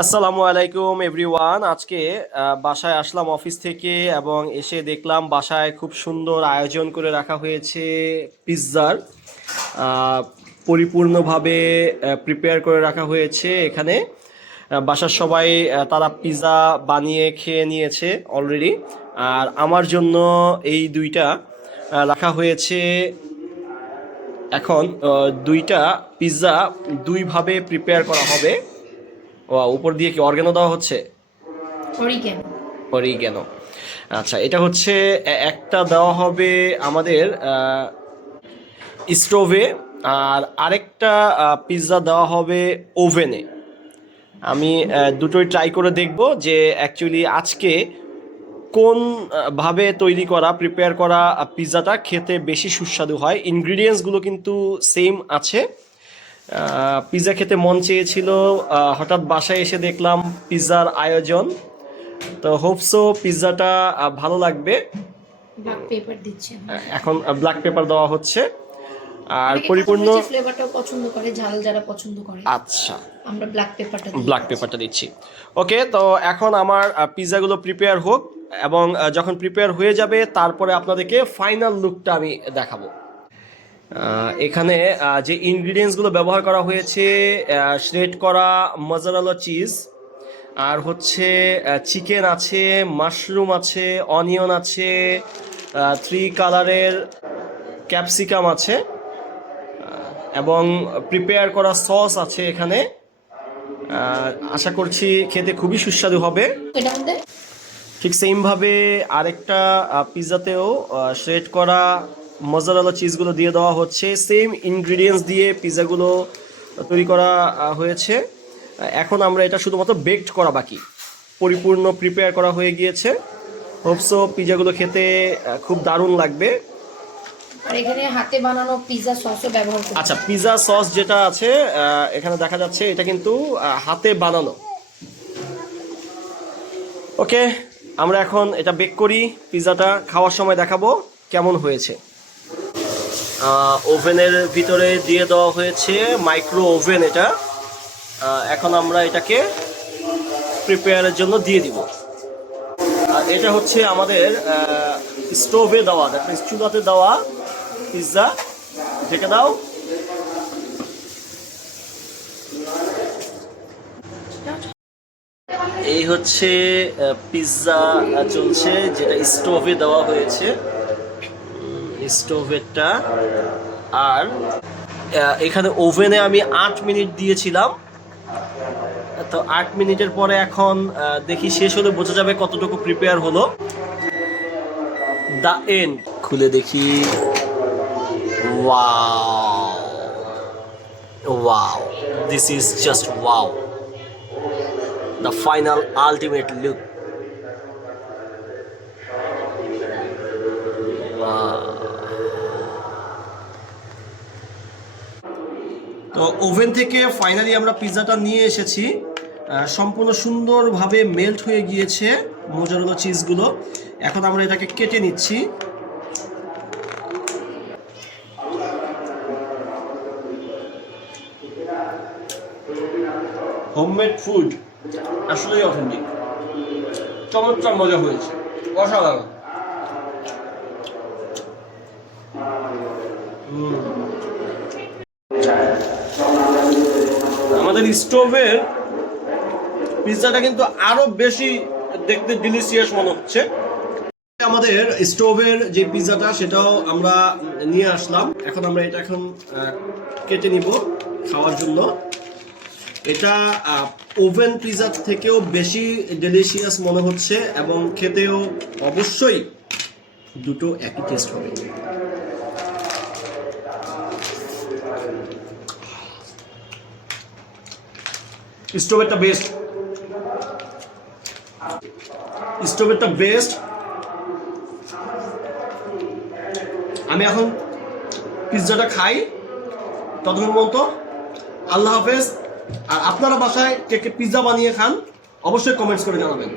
আসসালামু আলাইকুম এভরিওয়ান। আজকে বাসায় আসলাম অফিস থেকে এবং এসে দেখলাম বাসায় খুব সুন্দর আয়োজন করে রাখা হয়েছে পিৎজার। আহ, পরিপূর্ণভাবে প্রিপেয়ার করে রাখা হয়েছে এখানে। বাসার সবাই তারা পিৎজা বানিয়ে খেয়ে নিয়েছে অলরেডি। আর আমার জন্য এই দুইটা রাখা হয়েছে। এখন দুইটা পিৎজা দুইভাবে প্রিপেয়ার করা হবে। ও, উপর দিয়ে কি অর্গানো দেওয়া হচ্ছে? অরিগ্যানো। অরিগ্যানো। আচ্ছা, এটা হচ্ছে একটা দেওয়া হবে আমাদের স্টোভে, আর আরেকটা পিৎজা দেওয়া হবে ওভেনে। আমি দুটোই ট্রাই করে দেখব যে অ্যাকচুয়ালি আজকে কোন ভাবে তৈরি করা প্রিপেয়ার করা পিৎজাটা খেতে বেশি সুস্বাদু হয়। ইনগ্রিডিয়েন্টসগুলো কিন্তু সেম আছে। পিৎজা খেতে মন চেয়েছিল, হঠাৎ বাসায় এসে দেখলাম পিৎজার আয়োজন। তো হোপসো পিৎজাটা ভালো লাগবে। ব্ল্যাক পেপার দিচ্ছি এখন ব্ল্যাক পেপার দেওয়া হচ্ছে আর পরিপূর্ণ ফ্লেভারটাও পছন্দ করে, ঝাল যারা পছন্দ করে। আচ্ছা, আমরা ব্ল্যাক পেপারটা দিই। ব্ল্যাক পেপারটা দিচ্ছি। ওকে, তো এখন আমার পিৎজাগুলো প্রিপেয়ার হোক এবং যখন প্রিপেয়ার হয়ে যাবে তারপরে আপনাদেরকে ফাইনাল লুকটা আমি দেখাবো। এখানে যে ইনগ্রিডিয়েন্টসগুলো ব্যবহার করা হয়েছে, শ্রেড করা মজারেলা চিজ, আর হচ্ছে চিকেন আছে, মাশরুম আছে, অনিয়ন আছে, 3 কালারের ক্যাপসিকাম আছে, এবং প্রিপেয়ার করা সস আছে এখানে। আশা করছি খেতে খুবই সুস্বাদু হবে। এটা মধ্যে ঠিক সেমভাবে আরেকটা পিৎজাতেও শ্রেড করা মজারেলা চিজগুলো দিয়ে দেওয়া হচ্ছে। সেম ইনগ্রিডিয়েন্টস দিয়ে পিৎজাগুলো তৈরি করা হয়েছে। এখন আমরা এটা শুধুমাত্র বেকড করা বাকি, পরিপূর্ণ প্রিপেয়ার করা হয়ে গিয়েছে। হোপসো পিৎজাগুলো খেতে খুব দারুণ লাগবে। আর এখানে হাতে বানানো পিৎজা সসও ব্যবহার করি। আচ্ছা, পিৎজা সস যেটা আছে এখানে দেখা যাচ্ছে এটা কিন্তু হাতে বানানো। ওকে, আমরা এখন এটা বেক করি। পিৎজাটা খাওয়ার সময় দেখাবো কেমন হয়েছে। ওভেনের ভিতরে দিয়ে দেওয়া হয়েছে মাইক্রো ওভেন এটা। এখন আমরা এটাকে প্রিপেয়ারের জন্য দিয়ে দিব। আর এটা হচ্ছে আমাদের স্টোভে দেওয়া, দ্যাট মিনস চুলাতে দেওয়া পিৎজা। ঢেকে দাও। এই হচ্ছে পিৎজা চলছে, যেটা স্টোভে দেওয়া হয়েছে, স্টোভেরটা। আর এখানে ওভেনে আমি 8 মিনিট দিয়েছিলাম। তো 8 মিনিটের পরে এখন দেখি শেষ হলে বোঝা যাবে কতটুকু প্রিপেয়ার হলো। দ্য এন্ড খুলে দেখি। Wow wow, this is just wow, the final ultimate look. তো ওভেন থেকে ফাইনালি আমরা পিৎজাটা নিয়ে এসেছি। সম্পূর্ণ সুন্দরভাবে মেল্ট হয়ে গিয়েছে মোজারেলা চিজগুলো। এখন আমরা এটাকে কেটে নিচ্ছি। হোমমেড ফুড আসলেই অথেন্টিক, চমৎকার মজা হয়েছে, অসাধারণ। আমাদের স্টোভের পিৎজাটা কিন্তু আরো বেশি দেখতে ডিলিশিয়াস মনে হচ্ছে। আমাদের স্টোভের যে পিৎজাটা সেটাও আমরা নিয়ে আসলাম। এখন আমরা এটা কেটে নিব খাওয়ার জন্য। এটা ওভেন পিৎজার থেকেও বেশি ডেলিশিয়াস মনে হচ্ছে এবং খেতেও অবশ্যই দুটো একই টেস্ট হবে। স্টোভেরটা বেস্ট, স্টোভেরটা বেস্ট। আমি এখন পিৎজাটা খাই, ততক্ষণ পর্যন্ত আল্লাহ হাফেজ। আর আপনারা বাসায় কে কে পিৎজা বানিয়ে খান অবশ্যই কমেন্টস করে জানাবেন।